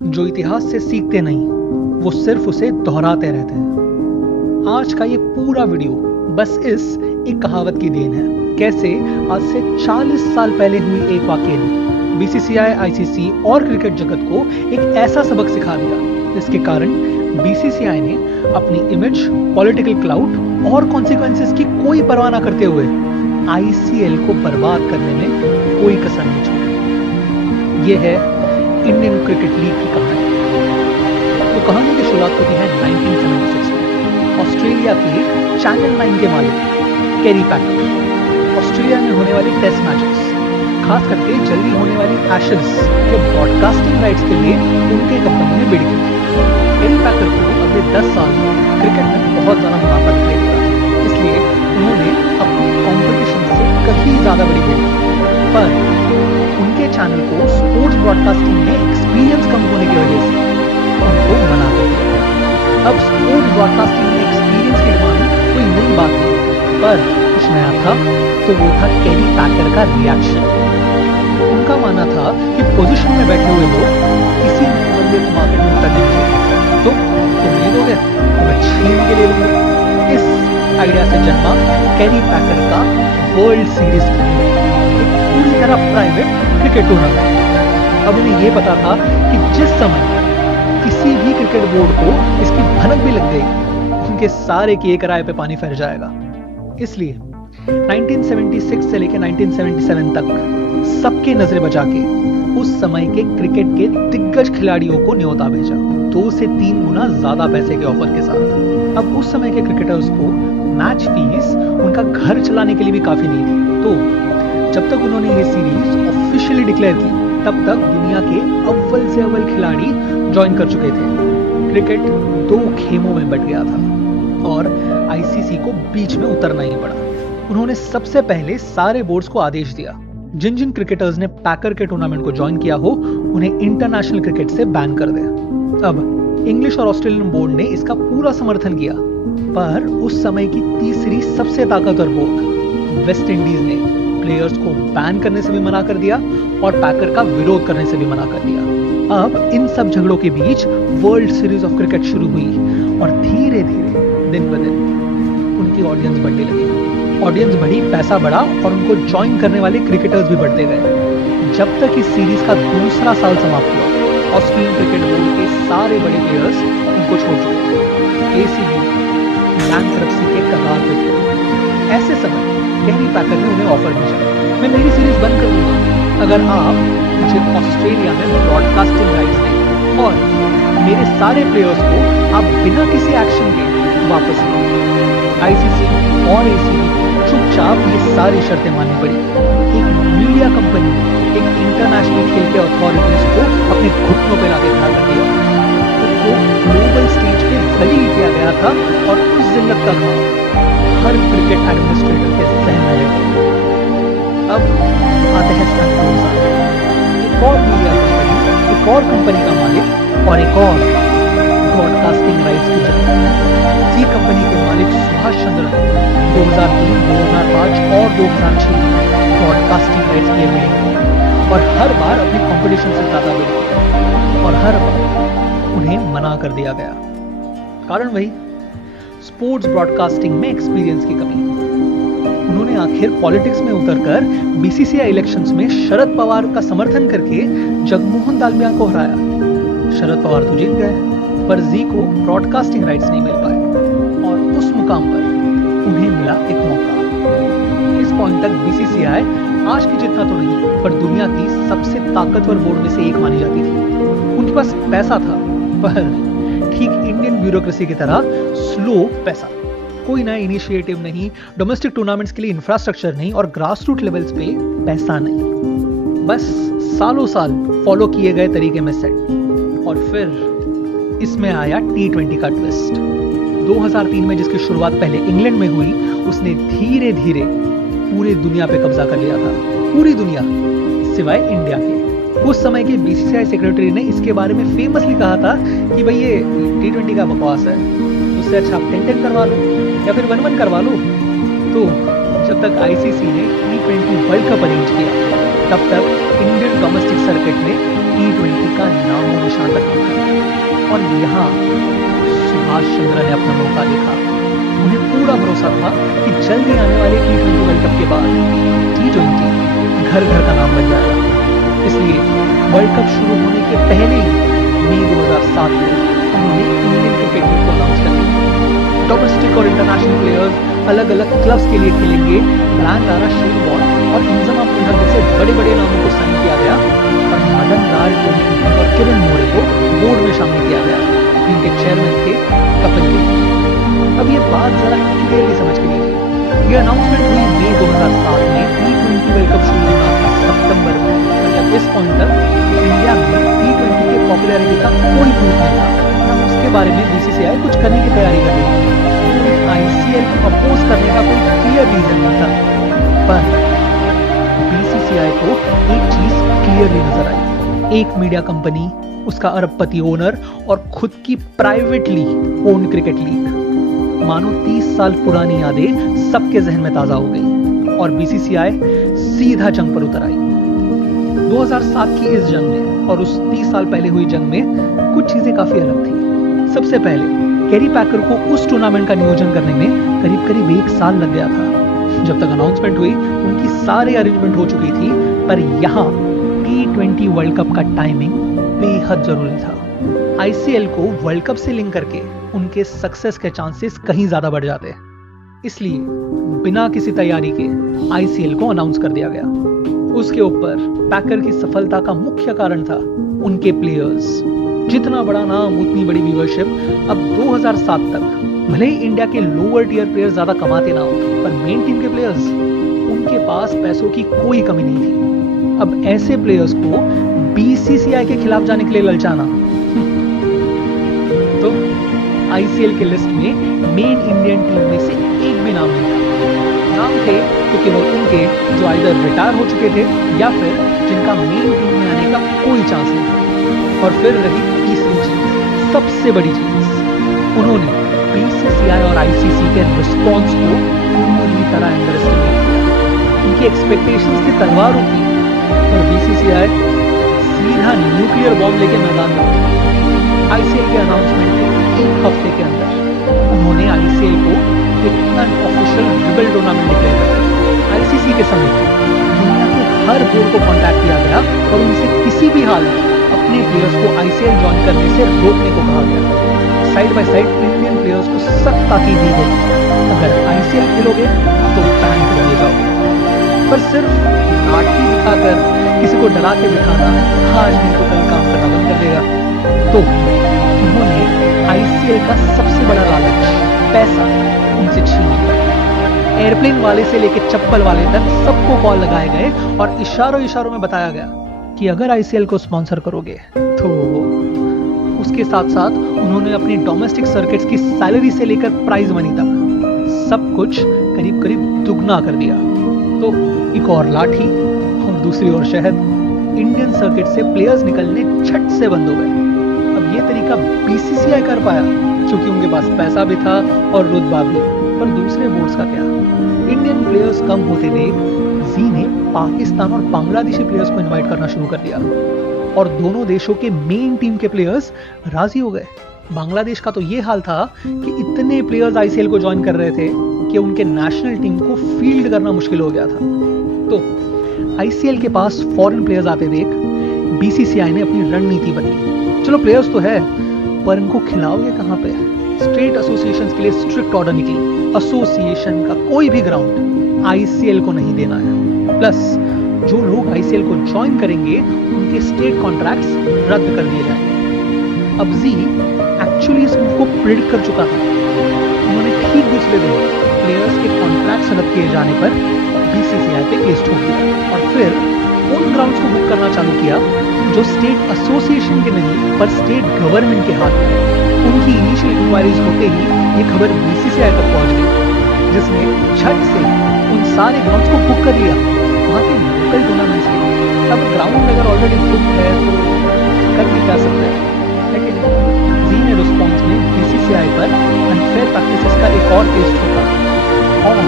जो इतिहास से सीखते नहीं, वो सिर्फ उसे दोहराते रहते हैं। आज का ये पूरा वीडियो बस इस एक कहावत की देन है। कैसे आज से 40 साल पहले हुई एक वाकये ने बीसीसीआई, आईसीसी और क्रिकेट जगत को एक ऐसा सबक सिखा दिया जिसके कारण बीसीसीआई ने अपनी इमेज, पॉलिटिकल क्लाउड और कॉन्सिक्वेंसेस की कोई परवाह न करते हुए आईसीएल को बर्बाद करने में कोई कसर नहीं छोड़ी। ये है इंडियन क्रिकेट लीग की कहानी। तो कहानी की शुरुआत होती है 1976 में ऑस्ट्रेलिया के चैनल 9 के मालिक केरी पैकर ऑस्ट्रेलिया में होने वाले टेस्ट मैचेस, खास करके जल्दी होने वाली एशेज के ब्रॉडकास्टिंग राइट्स के लिए उनके कंपनी ने बिड की। केरी पैकर को अगले 10 साल में क्रिकेट में बहुत ज्यादा मुनाफा दिखाई देगा, इसलिए उन्होंने अपनी कॉम्पिटिशन से कहीं ज्यादा बड़ी बिड की। पर उनके चैनल को स्पोर्ट्स ब्रॉडकास्टिंग में एक्सपीरियंस कम होने की वजह से उनको मना कर दिया। अब स्पोर्ट्स ब्रॉडकास्टिंग में एक्सपीरियंस की डिमांड कोई नई बात नहीं, पर कुछ नया था तो वो था केरी पैकर का रिएक्शन। उनका मानना था कि पोजीशन में बैठे हुए लोग किसी नए बंदे को मार्केट में उतरने के लिए तो तुम नहीं दोगे तो मैं छीन के ले लूंगा। इस आइडिया से जन्मा केरी पैकर का वर्ल्ड सीरीज एक पूरी तरह प्राइवेट क्रिकेट टूर्नामेंट। अब उन्हें यह पता था कि जिस समय किसी भी क्रिकेट बोर्ड को इसकी भनक भी लग गई, उनके सारे किए कराए पे पानी फिर जाएगा। इसलिए 1976 से लेकर 1977 तक सबके नजरें बचा के उस समय के क्रिकेट के दिग्गज खिलाड़ियों को न्योता भेजा, 2 से 3 गुना ज्यादा पैसे के ऑफर के साथ। अब उस समय के क्रिकेटर्स को मैच फीस उनका घर चलाने के लिए भी काफी नहीं थी। तो जब तक उन्होंने ये सीरीज ऑफिशियली डिक्लेयर की, तब तक दुनिया के अव्वल से अव्वल खिलाड़ी ज्वाइन कर चुके थे। क्रिकेट 2 खेमों में बट गया था और आईसीसी को बीच में उतरना ही पड़ा। उन्होंने सबसे पहले सारे बोर्ड्स को आदेश दिया, जिन जिन क्रिकेटर्स ने पैकर के टूर्नामेंट को ज्वाइन किया हो उन्हें इंटरनेशनल क्रिकेट से बैन कर दे। अब इंग्लिश और ऑस्ट्रेलियन बोर्ड ने इसका पूरा समर्थन किया, पर उस समय की तीसरी सबसे ताकतवर बोर्ड वेस्ट इंडीज ने प्लेयर्स को बैन करने से भी मना कर दिया और पैकर का विरोध करने से भी मना कर दिया। अब इन सब झगड़ों के बीच वर्ल्ड सीरीज ऑफ क्रिकेट शुरू हुई और धीरे धीरे दिन ब दिन उनकी ऑडियंस बढ़ने लगी। ऑडियंस बढ़ी, पैसा बढ़ा और उनको ज्वाइन करने वाले क्रिकेटर्स भी बढ़ते गए। जब तक इस सीरीज का दूसरा साल समाप्त हुआ, ऑस्ट्रेलियन क्रिकेट बोर्ड के सारे बड़े प्लेयर्स उनको छोड़ चुके थे। एसीबी बैंकरप्सी के कगार पे थे। ऐसे समय केरी पैकर ने उन्हें ऑफर भेजा, मैं मेरी सीरीज बंद कर दूंगा अगर आप मुझे ऑस्ट्रेलिया में ब्रॉडकास्टिंग राइट्स दें और मेरे सारे प्लेयर्स को आप बिना किसी एक्शन के वापस लें। आईसीसी और एसीबी चुपचाप ये सारी शर्तें माननी पड़ी। एक मीडिया कंपनी, एक इंटरनेशनल खेल के अथॉरिटीज को अपने घुटनों पे लाके खड़ा कर दिया। उनको ग्लोबल स्टेज पे जलील किया गया था और उस जिल्लत का घाव हर क्रिकेट एडमिनिस्ट्रेटर के जहन में रह गया। अब आते हैं सन 2000। एक और मीडिया कंपनी, एक और कंपनी का मालिक और एक और ब्रॉडकास्टिंग राइट्स की जगह जी कंपनी के मालिक सुभाष चंद्र ने 2003, 2005 और 2006 ब्रॉडकास्टिंग राइट्स के लिए बिडिंग की और हर बार अपनी कंपटीशन से ज्यादा बिड की और हर बार उन्हें मना कर दिया गया। कारण वही, स्पोर्ट्स ब्रॉडकास्टिंग में एक्सपीरियंस की कमी। उन्होंने आखिर पॉलिटिक्स में उतरकर बीसीसीआई इलेक्शंस में शरद पवार का समर्थन करके जगमोहन दालमिया को हराया। शरद पवार तो जीत गए, पर जी को ब्रॉडकास्टिंग राइट्स नहीं मिल पाए और उस मुकाम पर उन्हें मिला एक मौका। इस पॉइंट तक बीसीसीआई आज की जितना तो नहीं, पर दुनिया की सबसे ताकतवर बोर्ड में से एक मानी जाती थी। उनके पास पैसा था, पर ठीक इंडियन ब्यूरोक्रेसी की तरह स्लो पैसा। कोई नया इनिशिएटिव नहीं, डोमेस्टिक टूर्नामेंट्स के लिए इंफ्रास्ट्रक्चर नहीं और ग्रास रूट लेवल्स पे पैसा नहीं। बस सालों साल फॉलो किए गए तरीके में सेट। और फिर इसमें आया T20 का ट्विस्ट। 2003 में जिसकी शुरुआत पहले इंग्लैंड में हुई, उसने धीरे धीरे पूरी दुनिया पे कब्जा कर लिया था। पूरी दुनिया सिवाय इंडिया के। उस समय के बीसीसीआई सेक्रेटरी ने इसके बारे में फेमसली कहा था कि भाई ये T20 का बकवास है, उससे अच्छा आप 10-10 करवा लो या फिर 1-1 करवा लो। तो जब तक आईसीसी ने T20 वर्ल्ड कप अरेंज किया, तब तक इंडियन डोमेस्टिक सर्किट में T20 का नामो निशान कप्तान तक पहुंचे। और यहाँ सुभाष चंद्र ने अपना मौका देखा। उन्हें पूरा भरोसा था कि जल्दी आने वाले T20 वर्ल्ड कप के बाद T20 घर घर का नाम बन जाएगा। इसलिए वर्ल्ड कप शुरू होने के पहले ही मई 2007 में उन्होंने इंडियन क्रिकेट लीग को अनाउंस कर दिया। डोमेस्टिक और इंटरनेशनल प्लेयर्स अलग अलग क्लब्स के लिए खेलेंगे। ब्रायन लारा, शेन वॉर्न और इंजमाम पुल्हर जैसे बड़े बड़े नामों को साइन किया गया और मदन लाल टोनी और किरण मोरे को बोर्ड में शामिल किया गया। इनके चेयरमैन थे कपिल देव। अब ये बात जरा क्लियरली समझ के लीजिए। ये अनाउंसमेंट हुई मई 2007 में। T20 वर्ल्ड कप शुरू होना था सितंबर में। मतलब इस पॉइंट तक इंडिया में T20 के पॉपुलैरिटी का कोई प्रूफ नहीं था। उसके बारे में बीसीसीआई कुछ करने की तैयारी कर रही थी। आईसीएल को अपोज करने का कोई क्लियर रीजन नहीं था। पर बीसीसीआई को एक चीज क्लियरली नजर आई। एक मीडिया कंपनी, उसका अरबपति ओनर और खुद की प्राइवेटली ओन्ड क्रिकेट लीग। मानो 30 साल पुरानी यादें सबके जहन में ताजा हो गई और बीसीसीआई सीधा जंग पर उतर आई। 2007 की इस जंग में और उस 30 साल पहले हुई जंग में कुछ चीजें काफी अलग थी। सबसे पहले कैरी पैकर को उस टूर्नामेंट का नियोजन करने में करीब 1 साल लग गया था। जब तक अनाउंसमेंट हुई उनकी सारे अरेंजमेंट हो चुकी थी, पर यहाँ T20 वर्ल्ड कप का टाइमिंग बेहद जरूरी था। आईसीएल को वर्ल्ड कप से लिंक करके उनके सक्सेस के चांसेस कहीं ज्यादा बढ़ जाते। इसलिए बिना किसी तैयारी के आईसीएल को अनाउंस कर दिया गया। उसके ऊपर पैकर की सफलता का मुख्य कारण था उनके प्लेयर्स। जितना बड़ा नाम उतनी बड़ी व्यूअरशिप। अब 2007 तक भले ही इंडिया के लोअर टियर प्लेयर्स ज्यादा कमाते ना हो, पर मेन टीम के प्लेयर्स, उनके पास पैसों की कोई कमी नहीं थी। अब ऐसे प्लेयर्स को बीसीसीआई के खिलाफ जाने के लिए ललचाना। तो आईसीएल के लिस्ट में मेन इंडियन टीम में से एक भी नाम नहीं था। नाम थे तो केवल उनके जो आइदर रिटायर हो चुके थे या फिर जिनका मेन टीम में आने का कोई चांस नहीं था। और फिर रही तीसरी चीज, सबसे बड़ी चीज, उन्होंने बीसीसीआई और आईसीसी के रिस्पॉन्स को पूरी तरह अंडरएस्टिमेट किया। उनकी एक्सपेक्टेशंस की तलवारों की और बीसीसीआई सीधा न्यूक्लियर बॉम्ब लेके मैदान में उतरी। आईसीएल के अनाउंसमेंट के एक हफ्ते के अंदर उन्होंने आईसीएल को एक अनऑफिशियल रिबल टूर्नामेंट डिक्लेयर कर दिया। आईसीसी के समेत दुनिया के हर बोर्ड को कांटेक्ट किया गया और उनसे किसी भी हाल में अपने प्लेयर्स को आईसीएल ज्वाइन करने से रोकने को कहा गया। Side by side Indian players को सख्त ताकीद दी गई, अगर आईसीएल खेलोगे तो बैन कर दिए जाओगे। पर सिर्फ लाठी दिखाकर किसी को डरा के बिठाना आज नहीं तो कल काम करना बंद कर देगा। तो उन्होंने आईसीएल का सबसे बड़ा लालच, पैसा, उनसे छीन लिया। एयरप्लेन वाले से लेकर चप्पल वाले तक सबको कॉल लगाए गए और इशारों में बताया गया कि अगर आईसीएल को स्पॉन्सर करोगे तो उसके साथ साथ उन्होंने अपने डोमेस्टिक सर्किट्स की सैलरी से लेकर प्राइज मनी तक सब कुछ करीब दुगना कर दिया। तो एक और लाठी और दूसरी ओर शहद। इंडियन सर्किट से प्लेयर्स निकलने झट से बंद हो गए। अब ये तरीका बीसीसीआई कर पाया क्योंकि उनके पास पैसा भी था और रुतबा भी। पर दूसरे बोर्ड्स का क्या? इंडियन प्लेयर्स कम होते देख जी ने पाकिस्तान और बांग्लादेशी प्लेयर्स को इनवाइट करना शुरू कर दिया और दोनों देशों के मेन टीम के प्लेयर्स राजी हो गए। बांग्लादेश का तो ये हाल था कि इतने प्लेयर्स आईसीएल को ज्वाइन कर रहे थे कि उनके नेशनल टीम को फील्ड करना मुश्किल हो गया था। तो आईसीएल के पास फॉरेन प्लेयर्स आते देख बीसीसीआई ने अपनी रणनीति बदली। चलो प्लेयर्स तो है, पर इनको खिलाओगे कहां पे? स्टेट एसोसिएशंस के लिए स्ट्रिक्ट ऑर्डर निकली। एसोसिएशन का कोई भी ग्राउंड आईसीएल को नहीं देना है। प्लस जो लोग आईसीएल को ज्वाइन करेंगे उनके स्टेट कॉन्ट्रैक्ट्स रद्द कर दिए जाएंगे। अब जी एक्चुअली इस मूव को प्रेडिक्ट कर चुका था। उन्होंने ठीक दूसरे दिन प्लेयर्स के कॉन्ट्रैक्ट्स रद्द किए जाने पर बीसीसीआई पे केस ठोक दिया और फिर उन ग्राउंड्स को बुक करना चालू किया जो स्टेट एसोसिएशन के नहीं पर स्टेट गवर्नमेंट के हाथ में। उनकी इनिशियल इंक्वायरीज होते ही ये खबर बीसीसीआई तक पहुंच गई, जिसने झट से उन सारे ग्राउंड्स को बुक कर लिया वहां के लोकल टूर्नामेंट्स के लिए। अब ग्राउंड अगर ऑलरेडी बुक है तो कर भी क्या सकते हैं, लेकिन जी ने रिस्पॉन्स में बीसीसीआई पर अनफेयर प्रैक्टिसेस का एक और केस ठोका और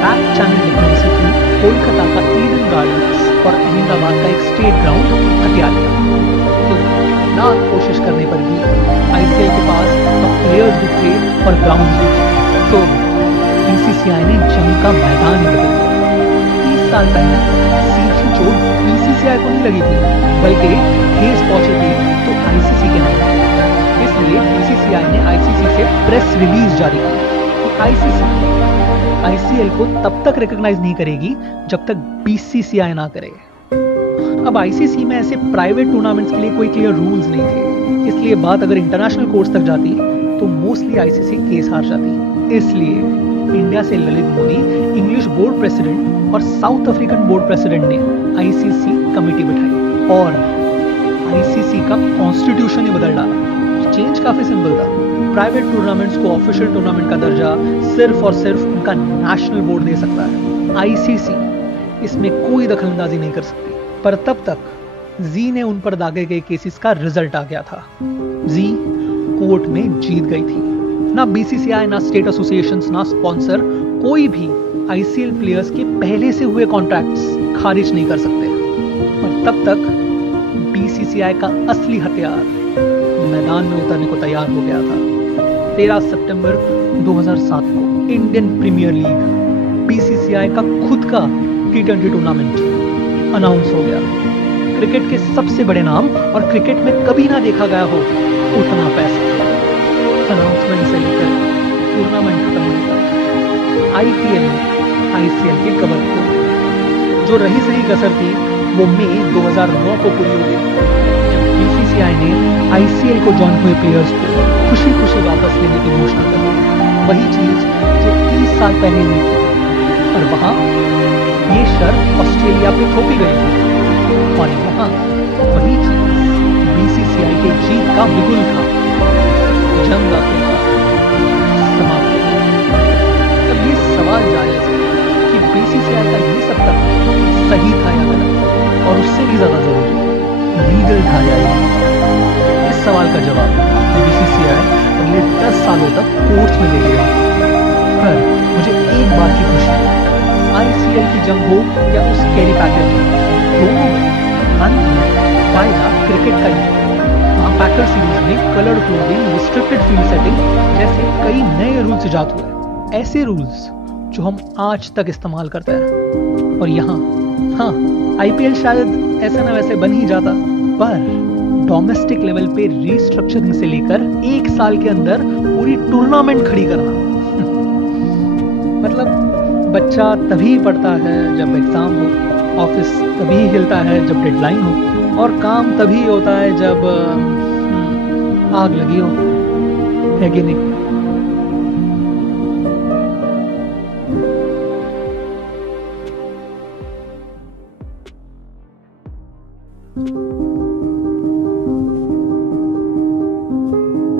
बैक चैनल डिप्लोमेसी थी कोलकाता का ईडन गार्डन्स और अहमदाबाद का एक स्टेट ग्राउंड हथिया लिया। तो ना कोशिश करने पर भी आईसीएल के पास प्लेयर्स भी थे और ग्राउंड्स भी थे, तो बीसीसीआई ने जंग का मैदान ही बदल दिया। 30 साल पहले सीधी चोट बीसीसीआई को नहीं लगी थी, बल्कि ठेस पहुंची थी तो आईसीसी के नाम पर। इसलिए बीसीसीआई ने आईसीसी से प्रेस रिलीज जारी की कि आईसीसी आईसीएल को तब तक रिकॉग्नाइज नहीं करेगी जब तक बीसीसीआई ना करे। अब आईसीसी में ऐसे प्राइवेट टूर्नामेंट्स के लिए कोई क्लियर रूल्स नहीं थे, इसलिए बात अगर इंटरनेशनल कोर्ट्स तक जाती तो मोस्टली आईसीसी केस हार जाती। इसलिए इंडिया से Lalit Modi, English board president और साउथ अफ्रीकन बोर्ड प्रेसिडेंट ने आईसीसी कमेटी बिठाई और आईसीसी का कॉन्स्टिट्यूशन ही बदल डाला। चेंज काफी सिंपल था। प्राइवेट टूर्नामेंट्स को ऑफिशियल टूर्नामेंट का दर्जा सिर्फ और सिर्फ उनका नेशनल बोर्ड दे सकता है। आईसीसी इसमें कोई दखलंदाजी नहीं कर सकती। पर तब तक जी ने उन पर दागे गए केसेस का रिजल्ट आ गया था। जी कोर्ट में जीत गई थी। ना बीसीसीआई, ना स्टेट एसोसिएशंस, ना स्पॉन्सर, कोई भी आईसीएल प्लेयर्स के पहले से हुए कॉन्ट्रैक्ट्स खारिज नहीं कर सकते। और तब तक बीसीसीआई का असली हथियार मैदान में उतरने को तैयार हो गया था। 13 सितंबर 2007 को इंडियन प्रीमियर लीग, बीसीसीआई का खुद का T20 टूर्नामेंट अनाउंस हो गया। क्रिकेट के सबसे बड़े नाम और क्रिकेट में कभी ना देखा गया हो उतना पैसा। अनाउंसमेंट से लेकर टूर्नामेंट खत्म होने तक आईपीएल ने आईसीएल के कवर को जो रही सही कसर थी वो मई 2009 को पूरी हो गई, जब बीसीसीआई ने आईसीएल को ज्वाइन हुए प्लेयर्स को खुशी खुशी वापस लेने की घोषणा कर। वही चीज जो 30 साल पहले हुई थी, और वहां ये शर्त ऑस्ट्रेलिया पे थोपी गई थी और यहाँ वही चीज बीसीसीआई के जीत का बिगुल था। जंग आखिरकार समाप्त हो गया। अब ये सवाल जायज है कि बीसीसीआई का ये सब करना सही था या गलत, और उससे भी ज्यादा जरूरी लीगल था या नहीं। इस सवाल का जवाब बीसीसीआई अगले 10 सालों तक कोर्ट्स में देगी रही। पर मुझे एक बात की खुशी है, आईसीएल की जंग हो या उस कैरी पैकेज में, दोनों में अंत में फायदा क्रिकेट का ही है। वहाँ पैकर सीरीज में coloured clothing, restricted field setting जैसे कई नए रूल्स इजाद हुए, ऐसे रूल्स जो हम आज तक इस्तेमाल करते हैं। और यहाँ हाँ, आईपीएल शायद ऐसा ना वैसे बन ही जाता, पर डोमेस्टिक लेवल पे रीस्ट्रक्चरिंग से लेकर 1 साल के अंदर पूरी टूर्नामेंट खड़ी करना मतलब बच्चा तभी पढ़ता है जब एग्जाम हो, ऑफिस तभी हिलता है जब डेडलाइन हो, और काम तभी होता है जब आग लगी हो, है कि नहीं?